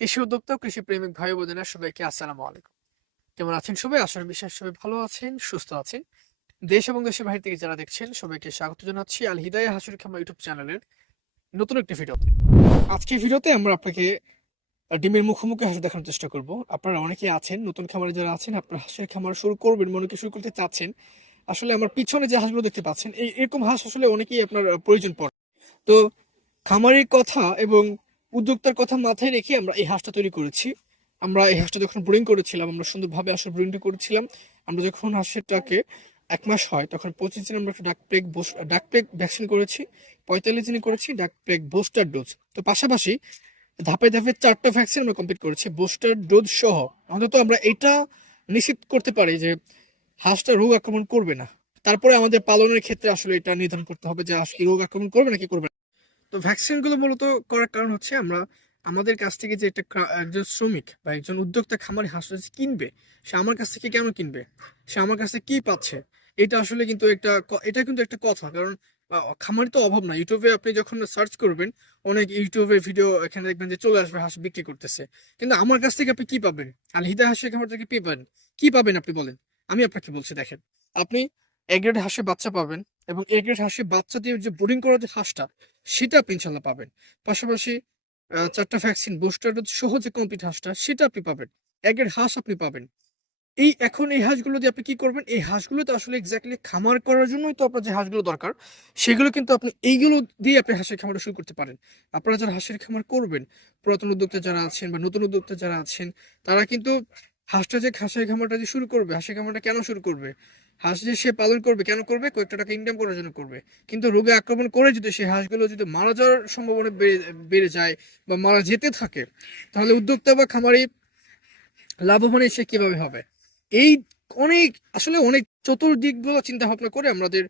কৃষি উদ্যোক্তা কৃষি প্রেমিক ভাই বোনেরা সবাইকে আসসালামু আলাইকুম। কেমন আছেন সবাই? আসলে বিশ্বাস সবাই ভালো আছেন, সুস্থ আছেন। দেশ এবং দেশের বাইরে থেকে যারা দেখছেন, সবাইকে স্বাগত জানাচ্ছি আল হিদায়া হাসুর খামা ইউটিউব চ্যানেলের নতুন একটি ভিডিওতে। আজকে ভিডিওতে আমরা আপনাকে ডিমের মুখোমুখি হাঁস দেখানোর চেষ্টা করব। আপনারা অনেকে আছেন, নতুন খামারে যারা আছেন, আপনারা হাঁসের খামার শুরু করবেন মনেকে শুরু করতে চাচ্ছেন। আসলে আমার পিছনে যে হাঁসগুলো দেখতে পাচ্ছেন, এই, এরকম হাঁস আসলে অনেকেই আপনার প্রয়োজন পড়ে। তো খামারের কথা এবং উদ্যোক্তার কথা মাথায় রেখে আমরা এই হাঁসটা তৈরি করেছি। আমরা এই হাঁসটা যখন ব্রিং করেছিলাম, আমরা সুন্দরভাবে হাঁসের ব্রিংটা করেছিলাম। আমরা যখন হাঁসেরটাকে এক মাস হয়, তখন পঁচিশ দিন আমরা একটা ডাক প্লেগ ডাক প্লেগ ভ্যাকসিন করেছি, পঁয়তাল্লিশ দিনে করেছি ডাক প্লেগ বুস্টার ডোজ তো পাশাপাশি ধাপে ধাপে চারটা ভ্যাকসিন আমরা কমপ্লিট করেছি বুস্টার ডোজ সহ। অন্তত আমরা এটা নিশ্চিত করতে পারি যে হাঁসটা রোগ আক্রমণ করবে না। তারপরে আমাদের পালনের ক্ষেত্রে আসলে এটা নির্ধারণ করতে হবে যে হাঁস কি রোগ আক্রমণ করবে নাকি করবে তো ভ্যাকসিনগুলো মূলত করার কারণ হচ্ছে আমরা, আমাদের কাছ থেকে যে একটা একজন শ্রমিক বা একজন উদ্যোক্তা খামারি হাঁস কিনবে, সে আমার কাছ থেকে কেন কিনবে? সে আমার কাছ থেকে কি পাচ্ছে? এটা আসলে কিন্তু একটা এটা কিন্তু একটা কথা, কারণ খামারি তো অভাব না ইউটিউবে আপনি যখন সার্চ করবেন, অনেক ইউটিউবে ভিডিও এখানে দেখবেন যে চলে আসবে হাঁস বিক্রি করতেছে। কিন্তু আমার কাছ থেকে আপনি কি পাবেন? আল হিদা হাঁসের খামার থেকে কি পাবেন? কি পাবেন আপনি বলেন? আমি আপনাকে বলছি, দেখেন। আপনি এগ্রেড হাঁসের বাচ্চা পাবেন এবং এগ্রেড হাঁসের বাচ্চা দিয়ে যে বোর্ডিং করা যে হাঁসটা, সেটা আপনি ইনশাল্লাহ পাবেন। পাশাপাশি চারটা ভ্যাকসিন বুস্টার সহ যে কমপ্লিট হাঁসটা, সেটা আপনি পাবেন। এগের হাঁস আপনি পাবেন। এই, এখন এই হাঁসগুলো দিয়ে আপনি কি করবেন? এই হাঁসগুলো তো আসলে এক্স্যাক্টলি খামার করার জন্যই তো আপনার যে হাঁসগুলো দরকার, সেগুলো কিন্তু আপনি এইগুলো দিয়ে আপনি হাঁসের খামারটা শুরু করতে পারেন। আপনারা যারা হাঁসের খামার করবেন, পুরাতন উদ্যোক্তা যারা আছেন বা নতুন উদ্যোক্তা যারা আছেন, তারা কিন্তু হাঁসটা যে হাঁসের খামারটা যে শুরু করবে, হাঁসের খামারটা কেন শুরু করবে? হাঁস যে সে পালন করবে, কেন করবে? কয়েকটা টাকা ইনকাম করার জন্য করবে। কিন্তু রোগে আক্রমণ করে যদি সেই হাঁসগুলো যদি মারা যাওয়ার সম্ভাবনা বেড়ে যায় বা মারা যেতে থাকে, তাহলে উদ্যোক্তা বা খামারি লাভবান সে কীভাবে হবে? এই অনেক, আসলে অনেক চতুর্দিকগুলো চিন্তা ভাবনা করে আমাদের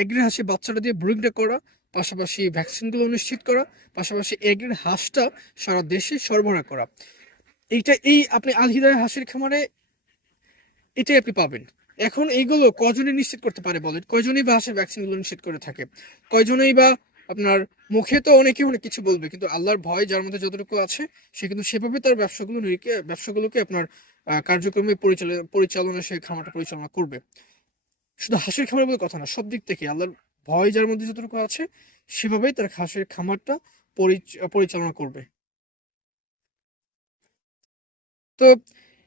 এগ্রের হাঁসের বাচ্চাটা দিয়ে ব্রিংটা করা, পাশাপাশি ভ্যাকসিনগুলো নিশ্চিত করা, পাশাপাশি এগ্রের হাঁসটা সারা দেশে সরবরাহ করা। এইটা, এই আপনি আলহিদায় হাঁসের খামারে, এটাই আপনি পাবেন। এখন এইগুলো কজনই নিশ্চিত করতে পারে বলেন? কয়জনই বা হাঁসের ভ্যাকসিনগুলো নিশ্চিত করে থাকে? কয়জনই বা আপনার মুখে তো অনেকে অনেক কিছু বলবে, কিন্তু আল্লাহর ভয় যার মধ্যে যতটুকু আছে, সে কিন্তু সেভাবে তার ব্যবসাগুলো ব্যবসাগুলোকে আপনার কার্যক্রমে পরিচালনা পরিচালনা সে খামারটা পরিচালনা করবে। শুধু হাঁসের খামার বলে কথা না, সব দিক থেকে আল্লাহর ভয় যার মধ্যে যতটুকু আছে, সেভাবেই তার হাঁসের খামারটা পরিচালনা করবে। তো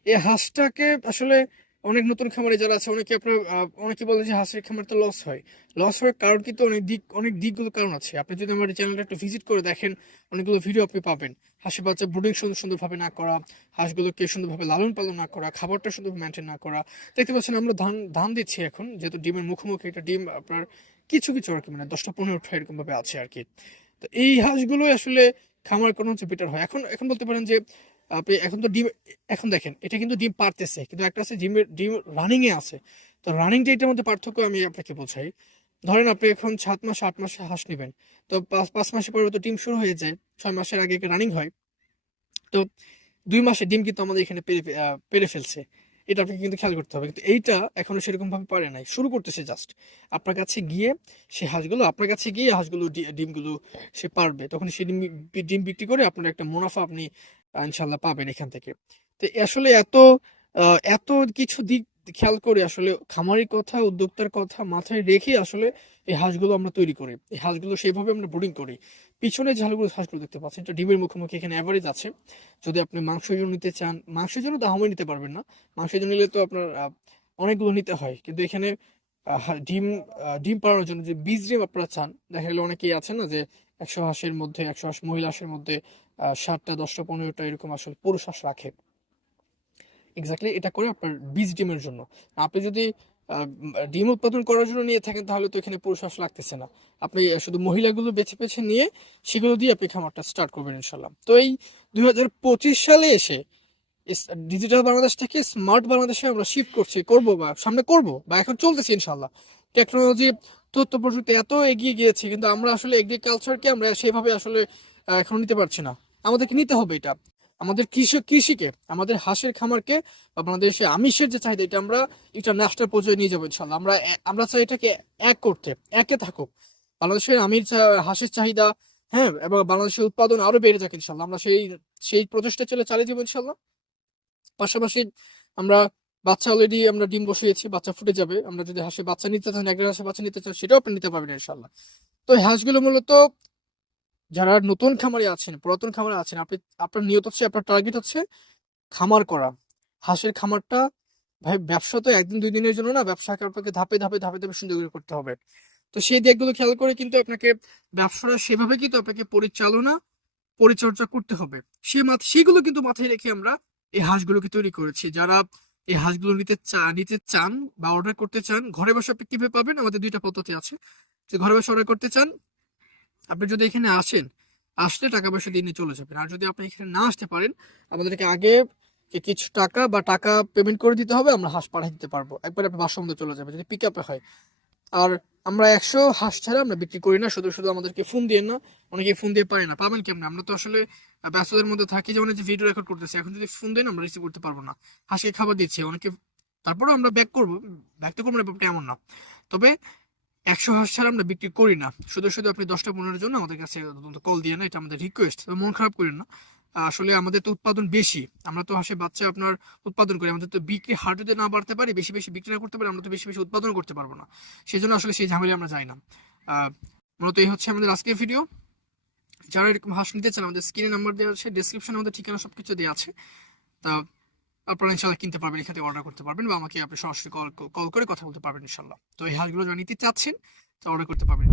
এই হাঁসটাকে আসলে অনেক নতুন খামারে যারা আছে, অনেকে আপনার অনেকে বলে যে হাঁসের খামার তো লস হয়। লস হওয়ার কারণ কিন্তু অনেক দিক, অনেক দিকগুলো কারণ আছে। আপনি যদি আমার চ্যানেলটা একটু ভিজিট করে দেখেন, অনেকগুলো ভিডিও আপনি পাবেন। হাঁসের বাচ্চা ব্রুডিং সুন্দর সুন্দরভাবে না করা, হাঁসগুলোকে সুন্দরভাবে লালন পালন না করা, খাবারটা সুন্দরভাবে মেনটেন না করা। দেখতে পাচ্ছেন আমরা ধান ধান দিচ্ছি এখন, যেহেতু ডিমের মুখোমুখি একটা ডিম, আপনার কিছু কিছু আর কি মানে দশটা পনেরোটা এরকম ভাবে আছে আর কি। তো এই হাঁসগুলোই আসলে খামার কোনো হচ্ছে বেটার হয়। এখন এখন বলতে পারেন যে আপনি এখন তো ডিম, এখন দেখেন, এটা কিন্তু ডিম পারতেছে, কিন্তু একটা আছে ডিমের, ডিম রানিংয়ে আছে। তো রানিংটা এটার মধ্যে পার্থক্য আমি আপনাকে বোঝাই। ধরেন আপনি এখন সাত মাস, আট মাসে হাঁস নেবেন, তো পাঁচ পাঁচ মাসের পরে তো ডিম শুরু হয়ে যায়, ছয় মাসের আগে রানিং হয়। তো দুই মাসে ডিম কিন্তু আমাদের এখানে পেরে পেরে ফেলছে। এটা আপনাকে কিন্তু খেয়াল করতে হবে। কিন্তু এইটা এখনও সেরকমভাবে পারে নাই। শুরু করতেছে জাস্ট আপনার কাছে গিয়ে সে হাঁসগুলো, আপনার কাছে গিয়ে হাঁসগুলো ডিমগুলো সে পারবে। তখন সে ডিম ডিম বিক্রি করে আপনার একটা মুনাফা আপনি ইনশাল্লাহ পাবেন এখান থেকে। তো আসলে এত এত কিছু দিক খেয়াল করে আসলে খামারির কথা, উদ্যোক্তার কথা মাথায় রেখে আসলে এই হাঁসগুলো আমরা তৈরি করি। এই হাঁসগুলো সেইভাবে আমরা ব্রিডিং করি। পিছনে যে হাঁসগুলো দেখতে পাচ্ছেন, এটা ডিমের মুখোমুখি এখানে অ্যাভারেজ আছে। যদি আপনি মাংসের জন্য নিতে চান, মাংসের জন্য দাহামে নিতে পারবেন না। মাংসের জন্য নিলে তো আপনার অনেকগুলো নিতে হয়। কিন্তু এখানে ডিম ডিম পাড়ানোর জন্য যে বীজ ডিম আপনারা চান, দেখা গেলে অনেকেই আছে না যে একশো হাঁসের মধ্যে, একশো হাঁস মহিলা হাঁসের মধ্যে সাতটা, দশটা, পনেরোটা এরকম আসলে পুরুষ হাঁস রাখে। এক্স্যাক্টলি এটা করে আপনার বীজ ডিমের জন্য। আপনি যদি ডিম উৎপাদন করার জন্য নিয়ে থাকেন, তাহলে তো এখানে পুরুষ লাগতেছে না। আপনি শুধু মহিলাগুলো বেছে বেছে নিয়ে, সেগুলো দিয়ে আপনি খামারটা স্টার্ট করবেন ইনশাল্লাহ তো এই দু হাজার পঁচিশ সালে এসে ডিজিটাল বাংলাদেশ থেকে স্মার্ট বাংলাদেশে আমরা শিফট করছি। করব বা সামনে করব বা এখন চলতেছি ইনশাল্লাহ টেকনোলজি তথ্য প্রযুক্তি এত এগিয়ে গিয়েছে, কিন্তু আমরা আসলে এগ্রিকালচারকে আমরা সেভাবে আসলে এখন নিতে পারছি না। আমাদেরকে নিতে হবে এটা। আমাদের কৃষক কৃষিকে, আমাদের হাঁসের খামারকে বাংলাদেশে আমিষের যে চাহিদা, এটা আমরা ইন্টারন্যাশনাল পর্যায়ে নিয়ে যাব ইনশাল্লাহ আমরা আমরা চাই এটাকে এক করতে, একে থাকুক। বাংলাদেশের আমির হাঁসের চাহিদা হ্যাঁ এবং বাংলাদেশের উৎপাদন আরও বেড়ে যাক ইনশাল্লাহ আমরা সেই সেই প্রচেষ্টা চলে চালিয়ে যাব ইনশাল্লাহ পাশাপাশি আমরা বাচ্চা অলরেডি আমরা ডিম বসিয়েছি, বাচ্চা ফুটে যাবে। আমরা যদি হাঁসের বাচ্চা নিতে চান একটা হাঁসের বাচ্চা নিতে চান, সেটাও আপনি নিতে পারবেন ইনশাল্লাহ তো হাঁসগুলো মূলত যারা নতুন খামারে আছেন, পুরাতন খামারে আছেন, আপনি, আপনার নিয়ত হচ্ছে, আপনার টার্গেট হচ্ছে খামার করা। হাঁসের খামারটা ভাই, ব্যবসা তো একদিন, দুই দিনের জন্য না ব্যবসাকে আপনাকে ধাপে ধাপে ধাপে ধাপে সুন্দর করে করতে হবে। তো সেই দিকগুলো খেয়াল করে কিন্তু আপনাকে ব্যবসাটা সেভাবে কিন্তু আপনাকে পরিচালনা, পরিচর্যা করতে হবে। সে মাথ, সেগুলো কিন্তু মাথায় রেখে আমরা এই হাঁসগুলোকে তৈরি করেছি। যারা এই হাঁসগুলো নিতে চা, নিতে চান বা অর্ডার করতে চান, ঘরে বসে আপনি কীভাবে পাবেন? আমাদের দুইটা পদ্ধতি আছে। যে ঘরে বসে অর্ডার করতে চান আপনি যদি এখানে আসেন, আসলে টাকা পয়সা দিয়ে নিয়ে চলে যাবেন। আর যদি আপনি এখানে না আসতে পারেন, আমাদেরকে আগে কিছু টাকা বা টাকা পেমেন্ট করে দিতে হবে, আমরা হাঁস পাঠিয়ে দিতে পারব। একবার আপনি বাসার মধ্যে চলে যাবে যদি পিক আপে হয়। আর আমরা একশো হাঁস ছাড়া আমরা বিক্রি করি না, শুধু শুধু আমাদেরকে ফোন দিয়ে না অনেকে ফোন দিয়ে পারে না। পাবেন কেমন? আমরা তো আসলে ব্যস্ততার মধ্যে থাকি, যেমন যে ভিডিও রেকর্ড করতেছি, এখন যদি ফোন দেন, আমরা রিসিভ করতে পারব না। হাঁসকে খাবার দিচ্ছি, অনেকে, তারপরেও আমরা ব্যাক করব। ব্যাক তো করব এমন না। তবে একশো হাঁস ছাড়া আমরা বিক্রি করি না। শুধু শুধু আপনি দশটা পনেরোর জন্য আমাদের কাছে কল দিয়ে না, এটা আমাদের রিকোয়েস্ট মন খারাপ করেন না। আসলে আমাদের তো উৎপাদন বেশি, আমরা তো হাঁসের বাচ্চা আপনার উৎপাদন করি, আমাদের তো বিক্রি হার যদি না বাড়তে পারি, বেশি বেশি বিক্রি না করতে পারি, আমরা তো বেশি বেশি উৎপাদন করতে পারব না। সেই জন্য আসলে সেই ঝামেলা আমরা যাই না। মূলত এই হচ্ছে আমাদের আজকের ভিডিও যারা এরকম হাঁস নিতে চান, আমাদের স্ক্রিনে নাম্বার দেওয়া আছে ডিসক্রিপশনে আমাদের ঠিকানা সবকিছু দেওয়া আছে। তা আপনারা ইনশাল্লাহ কিনতে পারবেন, এখান থেকে অর্ডার করতে পারবেন বা আমাকে আপনি সরাসরি কল কল করে কথা বলতে পারবেন ইনশাল্লাহ তো এই হাঁসগুলো যারা নিতে চাচ্ছেন, তা অর্ডার করতে পারবেন।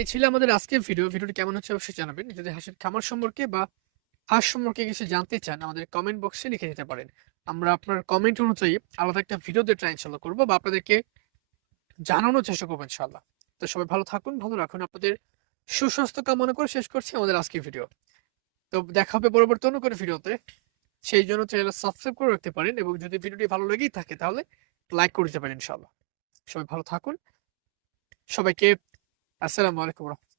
এই ছিল আমাদের আজকের ভিডিও ভিডিওটি কেমন হচ্ছে অবশ্যই জানাবেন। যদি হাঁসের খামার সম্পর্কে বা হাঁস সম্পর্কে কিছু জানতে চান, আমাদের কমেন্ট বক্সে লিখে দিতে পারেন। আমরা আপনার কমেন্ট অনুযায়ী আলাদা একটা ভিডিও দিয়ে ট্রাই ইনশাল্লাহ করব বা আপনাদেরকে জানানোর চেষ্টা করব ইনশাল্লাহ তো সবাই ভালো থাকুন, ভালো রাখুন। আপনাদের সুস্বাস্থ্য কামনা করে শেষ করছি আমাদের আজকের ভিডিও তো দেখা হবে পরবর্তী অন্য কোনো ভিডিওতে সেই জন্য চ্যানেলটা সাবস্ক্রাইব করে রাখতে পারেন এবং যদি ভিডিওটি ভালো লেগেই থাকে তাহলে লাইক করে দিতে পারেন ইনশাল্লাহ সবাই ভালো থাকুন। সবাইকে আসসালামু আলাইকুম রহমতুল্লাহ